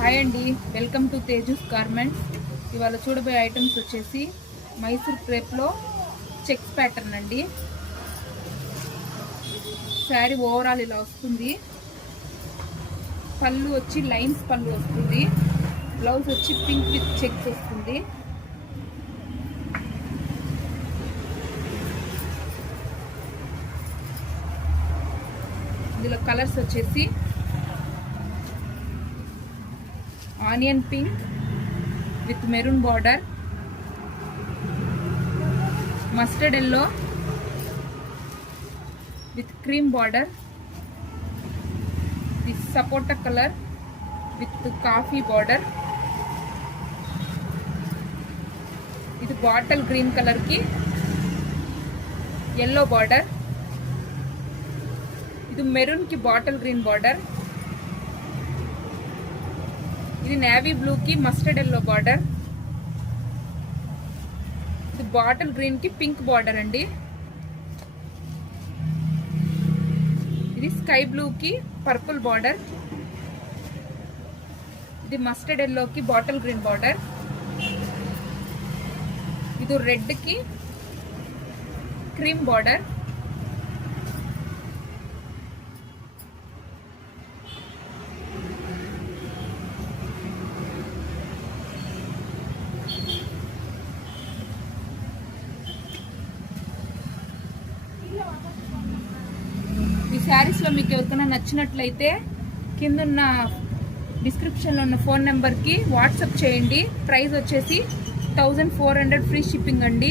హాయ్ అండి, welcome to Tejas గార్మెంట్స్. ఇవాళ చూడబోయే ఐటమ్స్ వచ్చేసి మైసూర్ క్రేప్లో చెక్స్ ప్యాటర్న్ అండి. శారీ ఓవరాల్ ఇలా వస్తుంది. పళ్ళు వచ్చి లైన్స్ పళ్ళు వస్తుంది. బ్లౌజ్ వచ్చి పింక్ విత్ చెక్స్ వస్తుంది. ఇందులో కలర్స్ వచ్చేసి onion pink with maroon border, mustard yellow with cream border, this sapota colour with coffee border, ఇది బాటిల్ గ్రీన్ కలర్ కి ఎల్లో బార్డర్, ఇది మెరూన్ కి బాటిల్ గ్రీన్ బార్డర్, ఇది నేవీ బ్లూ కి మస్టర్డ్ ఎల్లో బార్డర్, ఇది బాటిల్ గ్రీన్ కి pink border అండి, ఇది స్కై బ్లూ కి పర్పుల్ బార్డర్, ఇది మస్టర్డ్ ఎల్లో కి బాటిల్ గ్రీన్ బార్డర్, ఇది రెడ్ కి క్రీమ్ బార్డర్, ఈ శారీస్ లో మీకు ఎవరికైనా నచ్చినట్లయితే కిందున్న డిస్క్రిప్షన్లో ఉన్న ఫోన్ నెంబర్కి వాట్సాప్ చేయండి. ప్రైస్ వచ్చేసి 1400 ఫ్రీ షిప్పింగ్ అండి.